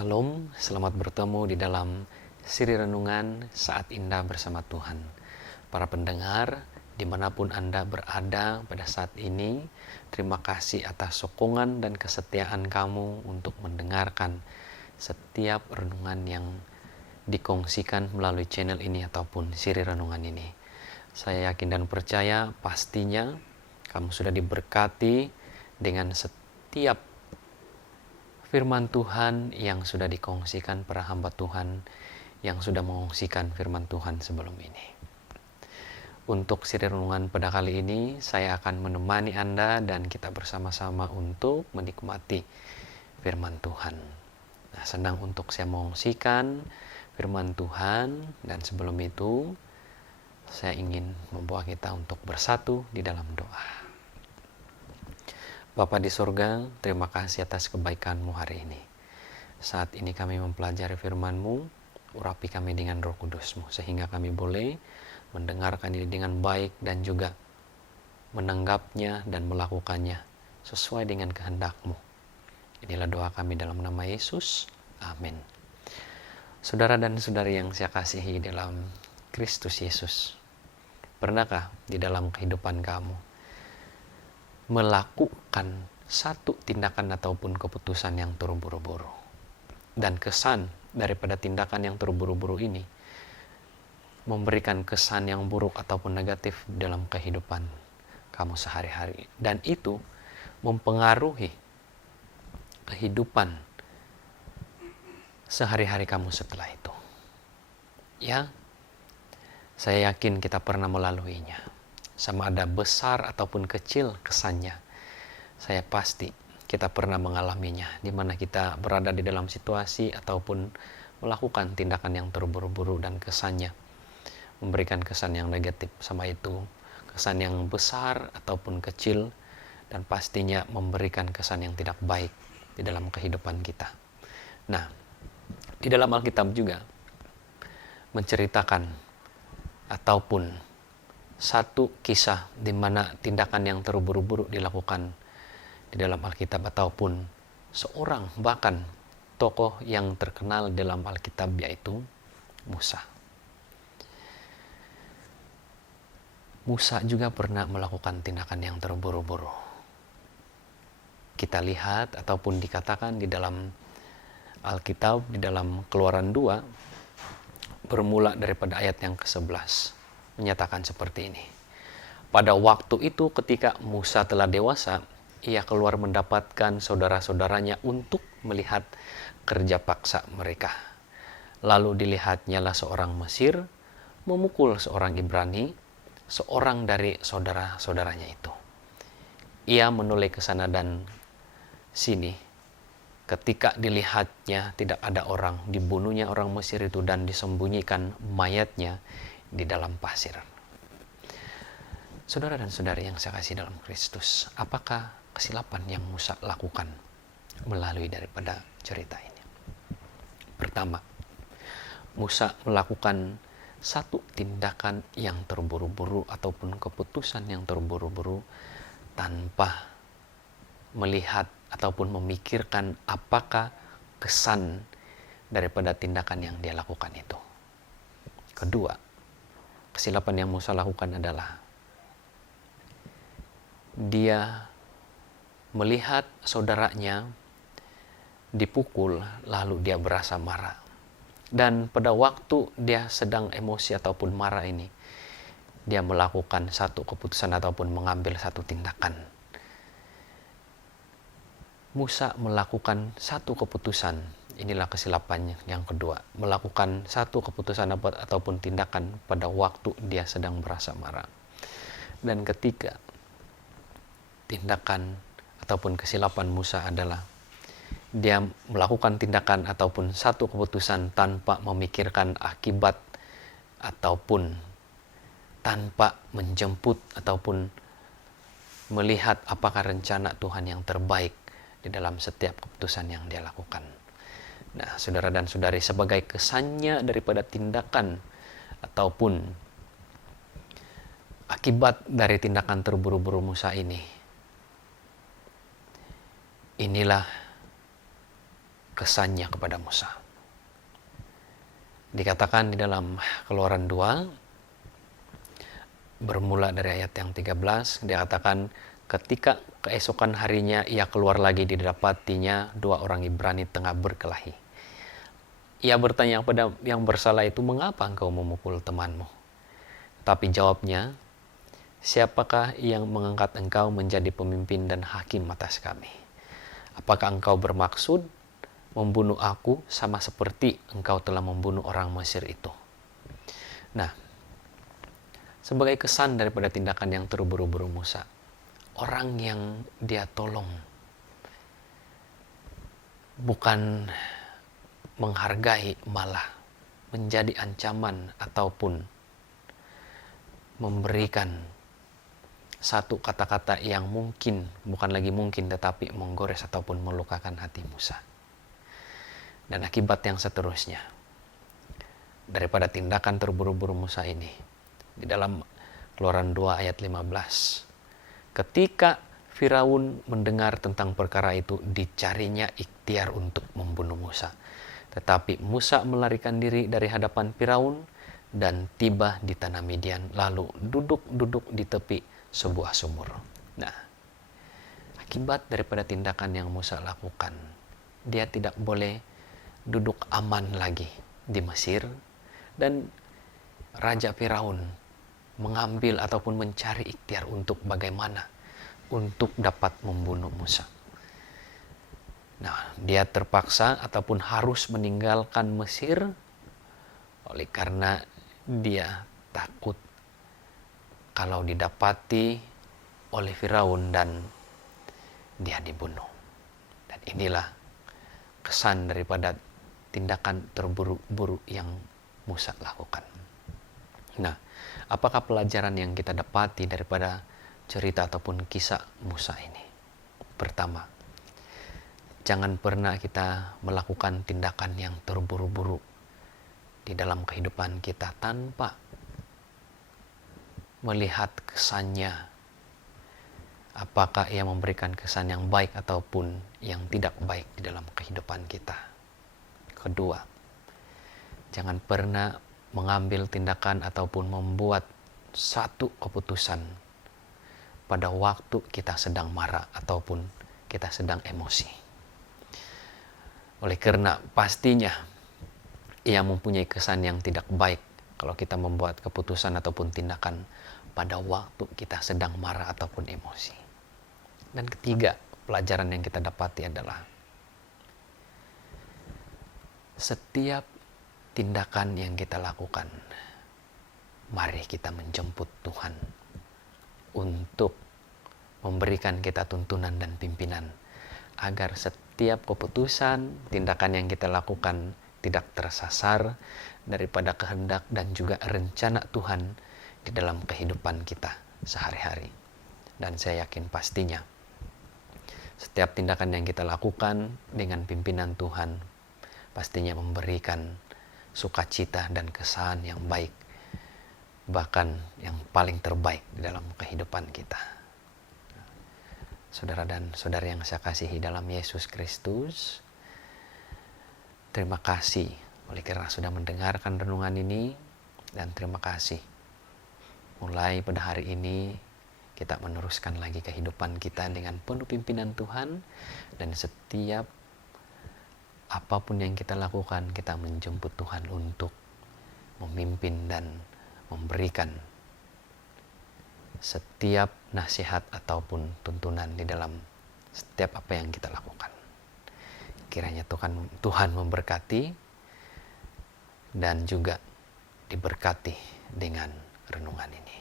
Shalom, selamat bertemu di dalam siri renungan Saat Indah Bersama Tuhan. Para pendengar, dimanapun Anda berada pada saat ini, terima kasih atas sokongan dan kesetiaan kamu untuk mendengarkan setiap renungan yang dikongsikan melalui channel ini ataupun siri renungan ini. Saya yakin dan percaya pastinya kamu sudah diberkati dengan setiap firman Tuhan yang sudah dikongsikan para hamba Tuhan yang sudah mengongsikan firman Tuhan sebelum ini. Untuk siri renungan pada kali ini, saya akan menemani Anda dan kita bersama-sama untuk menikmati firman Tuhan. Nah, senang untuk saya mengongsikan firman Tuhan, dan sebelum itu saya ingin membawa kita untuk bersatu di dalam doa. Bapa di surga, terima kasih atas kebaikan-Mu hari ini. Saat ini kami mempelajari firman-Mu, urapi kami dengan Roh Kudus-Mu, sehingga kami boleh mendengarkan ini dengan baik dan juga menanggapnya dan melakukannya sesuai dengan kehendak-Mu. Inilah doa kami dalam nama Yesus. Amin. Saudara dan saudari yang saya kasihi dalam Kristus Yesus, pernahkah di dalam kehidupan kamu melakukan satu tindakan ataupun keputusan yang terburu-buru, dan kesan daripada tindakan yang terburu-buru ini memberikan kesan yang buruk ataupun negatif dalam kehidupan kamu sehari-hari, dan itu mempengaruhi kehidupan sehari-hari kamu setelah itu. Ya, saya yakin kita pernah melaluinya. Sama ada besar ataupun kecil kesannya, saya pasti kita pernah mengalaminya, di mana kita berada di dalam situasi ataupun melakukan tindakan yang terburu-buru dan kesannya memberikan kesan yang negatif. Sama itu kesan yang besar ataupun kecil, dan pastinya memberikan kesan yang tidak baik di dalam kehidupan kita. Nah, di dalam Alkitab juga menceritakan ataupun satu kisah di mana tindakan yang terburu-buru dilakukan di dalam Alkitab, ataupun seorang bahkan tokoh yang terkenal dalam Alkitab, yaitu Musa. Musa juga pernah melakukan tindakan yang terburu-buru. Kita lihat ataupun dikatakan di dalam Alkitab, di dalam Keluaran 2 bermula daripada ayat yang ke-11, menyatakan seperti ini. Pada waktu itu ketika Musa telah dewasa, ia keluar mendapatkan saudara-saudaranya untuk melihat kerja paksa mereka. Lalu dilihatnyalah seorang Mesir memukul seorang Ibrani, seorang dari saudara-saudaranya itu. Ia menoleh ke sana dan sini. Ketika dilihatnya tidak ada orang, dibunuhnya orang Mesir itu dan disembunyikan mayatnya di dalam pasir. Saudara dan saudari yang saya kasih dalam Kristus, apakah kesilapan yang Musa lakukan melalui daripada cerita ini? Pertama, Musa melakukan satu tindakan yang terburu-buru ataupun keputusan yang terburu-buru tanpa melihat ataupun memikirkan apakah kesan daripada tindakan yang dia lakukan itu. Kedua, kesilapan yang Musa lakukan adalah dia melihat saudaranya dipukul, lalu dia berasa marah. Dan pada waktu dia sedang emosi ataupun marah ini, dia melakukan satu keputusan ataupun mengambil satu tindakan. Musa melakukan satu keputusan. Inilah kesilapannya yang kedua, melakukan satu keputusan ataupun tindakan pada waktu dia sedang merasa marah. Dan ketiga, tindakan ataupun kesilapan Musa adalah dia melakukan tindakan ataupun satu keputusan tanpa memikirkan akibat ataupun tanpa menjemput ataupun melihat apakah rencana Tuhan yang terbaik di dalam setiap keputusan yang dia lakukan. Nah, saudara dan saudari, sebagai kesannya daripada tindakan ataupun akibat dari tindakan terburu-buru Musa ini, inilah kesannya kepada Musa. Dikatakan di dalam Keluaran 2, bermula dari ayat yang 13, dikatakan ketika keesokan harinya ia keluar lagi, didapatinya 2 orang Ibrani tengah berkelahi. Ia bertanya kepada yang bersalah itu, "Mengapa engkau memukul temanmu?" Tapi jawabnya, "Siapakah yang mengangkat engkau menjadi pemimpin dan hakim atas kami? Apakah engkau bermaksud membunuh aku sama seperti engkau telah membunuh orang Mesir itu?" Nah, sebagai kesan daripada tindakan yang terburu-buru Musa, orang yang dia tolong bukan menghargai, malah menjadi ancaman ataupun memberikan satu kata-kata yang mungkin, bukan lagi mungkin, tetapi menggores ataupun melukakan hati Musa. Dan akibat yang seterusnya daripada tindakan terburu-buru Musa ini, di dalam Keluaran 2 ayat 15, ketika Firaun mendengar tentang perkara itu, dicarinya ikhtiar untuk membunuh Musa. Tetapi Musa melarikan diri dari hadapan Firaun dan tiba di tanah Midian, lalu duduk-duduk di tepi sebuah sumur. Nah, akibat daripada tindakan yang Musa lakukan, dia tidak boleh duduk aman lagi di Mesir, dan Raja Firaun mengambil ataupun mencari ikhtiar untuk bagaimana untuk dapat membunuh Musa. Nah, dia terpaksa ataupun harus meninggalkan Mesir oleh karena dia takut kalau didapati oleh Firaun dan dia dibunuh. Dan inilah kesan daripada tindakan terburu-buru yang Musa lakukan. Nah, apakah pelajaran yang kita dapati daripada cerita ataupun kisah Musa ini? Pertama, jangan pernah kita melakukan tindakan yang terburu-buru di dalam kehidupan kita tanpa melihat kesannya. Apakah ia memberikan kesan yang baik ataupun yang tidak baik di dalam kehidupan kita. Kedua, jangan pernah mengambil tindakan ataupun membuat satu keputusan pada waktu kita sedang marah ataupun kita sedang emosi. Oleh karena pastinya ia mempunyai kesan yang tidak baik kalau kita membuat keputusan ataupun tindakan pada waktu kita sedang marah ataupun emosi. Dan ketiga, pelajaran yang kita dapati adalah setiap tindakan yang kita lakukan, mari kita menjemput Tuhan untuk memberikan kita tuntunan dan pimpinan agar setiap keputusan, tindakan yang kita lakukan tidak tersasar daripada kehendak dan juga rencana Tuhan di dalam kehidupan kita sehari-hari. Dan saya yakin pastinya setiap tindakan yang kita lakukan dengan pimpinan Tuhan pastinya memberikan sukacita dan kesan yang baik, bahkan yang paling terbaik di dalam kehidupan kita. Saudara dan saudari yang saya kasihi dalam Yesus Kristus, terima kasih oleh karena sudah mendengarkan renungan ini, dan terima kasih mulai pada hari ini kita meneruskan lagi kehidupan kita dengan penuh pimpinan Tuhan, dan setiap apapun yang kita lakukan kita menjemput Tuhan untuk memimpin dan memberikan setiap nasihat ataupun tuntunan di dalam setiap apa yang kita lakukan. Kiranya Tuhan memberkati dan juga diberkati dengan renungan ini.